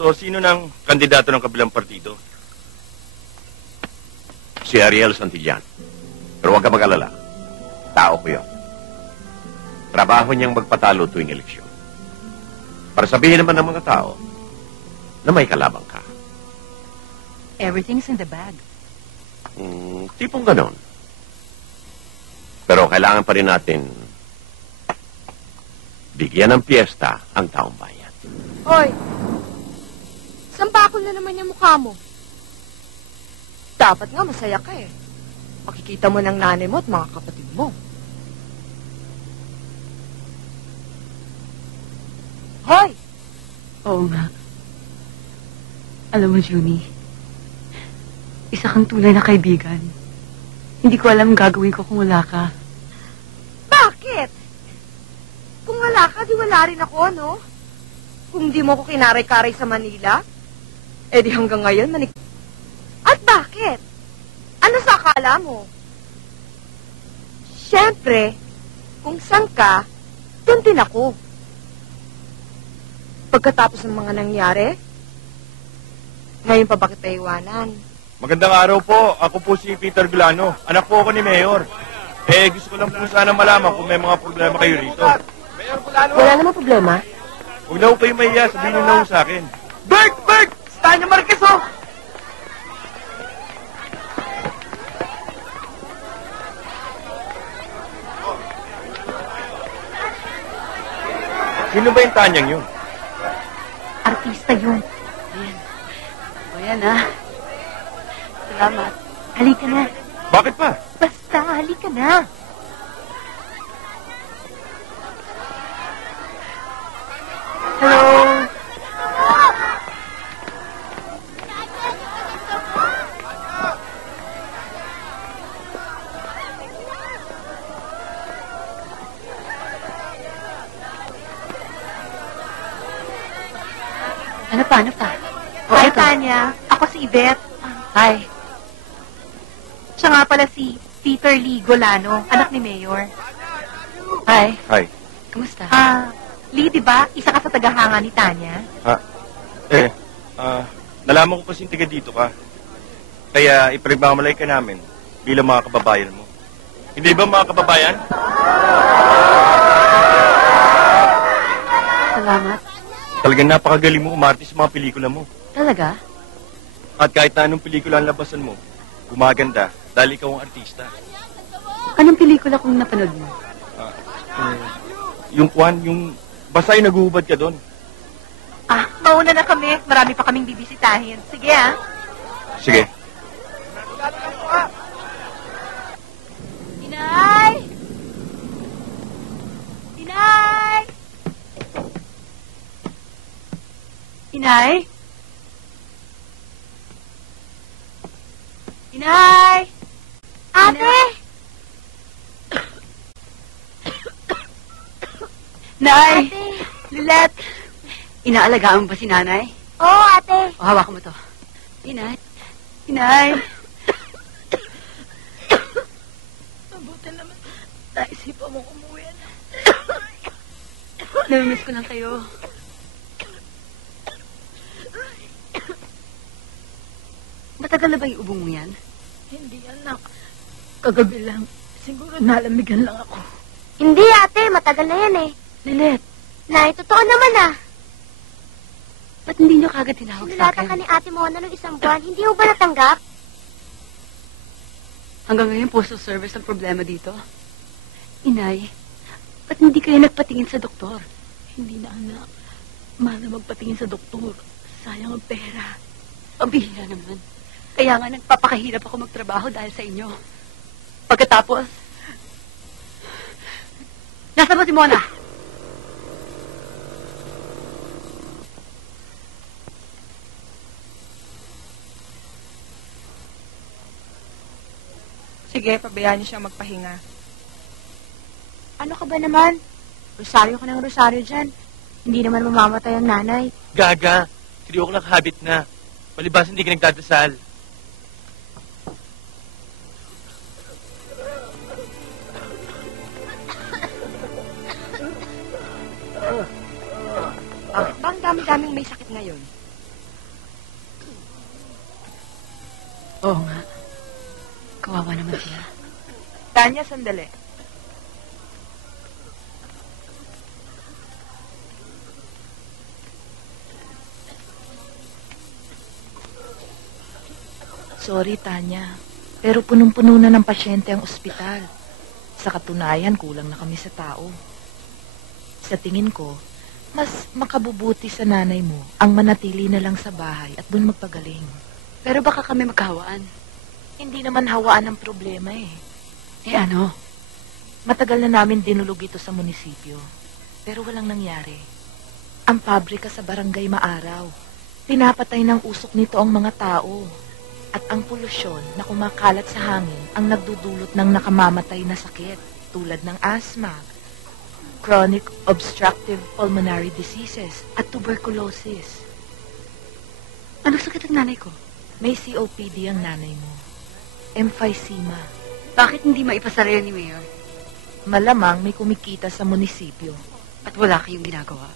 So, sino ng kandidato ng kabilang partido? Si Ariel Santillan. Pero huwag ka mag-alala. Tao ko yun. Trabaho niyang magpatalo tuwing eleksyon. Para sabihin naman ng mga tao na may kalabang ka. Everything's in the bag. Tipong ganon. Pero kailangan pa rin natin bigyan ng piyesta ang taong bayan. Hoy! Sambakol na naman yung mukha mo. Dapat nga masaya ka eh. Makikita mo ng nanay mo at mga kapatid mo. Hoy! Oo nga. Alam mo, Junie, isa kang tunay na kaibigan. Hindi ko alam gagawin ko kung wala ka. Bakit? Kung wala ka, di wala rin ako, no? Kung di mo ko kinaray-karay sa Manila, eh di hanggang ngayon manik... At bakit? Ano sa akala mo? Siyempre, kung saan ka, doon din ako. Pagkatapos ng mga nangyari, ngayon pa bakit tayo iwanan? Magandang araw po. Ako po si Peter Glano. Anak po ako ni Mayor. Gusto ko lang po sana malaman kung may mga problema kayo rito. Wala namang problema. Huwag na po kayo mahiya. Sabihin niyo na po sa akin. Bert! Bert! Tanya Marquez, oh! Sino ba yung tanyang yun? Artista yun. Ayan. Ayan, ha? Salamat. Halika na. Bakit pa? Basta, halika na. Hello? Ano pa? Hi, Tanya. Ako si Yvette. Hi. Siya nga pala si Peter Lee Golano, anak ni Mayor. Hi. Hi. Kamusta? Lee, di ba? Isa ka sa tagahanga ni Tanya. Nalaman ko kasing tiga dito ka. Kaya ipagmamalay ka namin bilang mga kababayan mo. Hindi ba mga kababayan? Salamat. Talagang napakagaling mo umarte sa mga pelikula mo. Talaga? At kahit na anong pelikula ang labasan mo, gumaganda dahil ikaw ang artista. Anong pelikula kung napanood mo? Yung basta yung naguhubad ka doon. Mauna na kami. Marami pa kaming bibisitahin. Sige, Sige. Inay! Inay! Inay? Inay! Ate! Nay! Ate! Lilet! Inaalagaan mo ba si nanay? Oo, ate. O, hawakan mo to. Inay! Inay! Mabuti naman. Naisipan mo umuwi na. Namimiss ko lang kayo. Matagal na ba yung ubong mo yan? Hindi, anak. Kagabi lang. Siguro nalamigan lang ako. Hindi, ate. Matagal na yan eh. Lilet, Nay, totoo naman ah. ba't hindi niyo kagad tinawag sa Sinulatan ka akin? ni ate Mona ng isang buwan. Hindi mo ba natanggap? Hanggang ngayon, postal service ang problema dito. Inay, ba't hindi kayo nagpatingin sa doktor? Hindi na, anak. Mahal na magpatingin sa doktor. Sayang ang pera. Pabihira naman. Kaya nga nagpapakahirap ako magtrabaho dahil sa inyo. Pagkatapos, nasa ba si Mona? Sige, pabayaan niyo siyang magpahinga. Ano ka ba naman? Rosaryo ka ng rosaryo dyan. Hindi naman mamamatay ang nanay. Gaga, hindi ako nakhabit na. Palibas hindi ka nagdadasal. Bakit ba ang dami-daming may sakit ngayon? Oo nga. Kawawa naman sila. Tanya, sandali. Sorry, Tanya. Pero punong-puno na ng pasyente ang ospital. Sa katunayan, kulang na kami sa tao. Sa tingin ko, mas makabubuti sa nanay mo ang manatili na lang sa bahay at doon magpagaling. Pero baka kami magkahawaan. Hindi naman hawaan ang problema eh. Eh ano? Matagal na namin dinulog ito sa munisipyo. Pero walang nangyari. Ang pabrika sa barangay Maaraw. Pinapatay ng usok nito ang mga tao. At ang polusyon na kumakalat sa hangin ang nagdudulot ng nakamamatay na sakit tulad ng asthma, chronic obstructive pulmonary diseases at tuberculosis. Anong sakit ang nanay ko? May COPD ang nanay mo. Emphysema. Bakit hindi maipasara yan ni Mayor? Malamang may kumikita sa munisipyo. At wala kayong ginagawa?